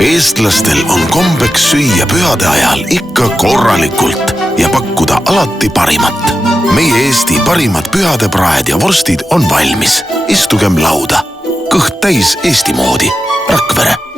Eestlastel on kombeks süüa pühade ajal ikka korralikult ja pakkuda alati parimat. Meie Eesti parimad pühadepraed ja vorstid on valmis. Istugem lauda. Kõht täis Eesti moodi. Rakvere.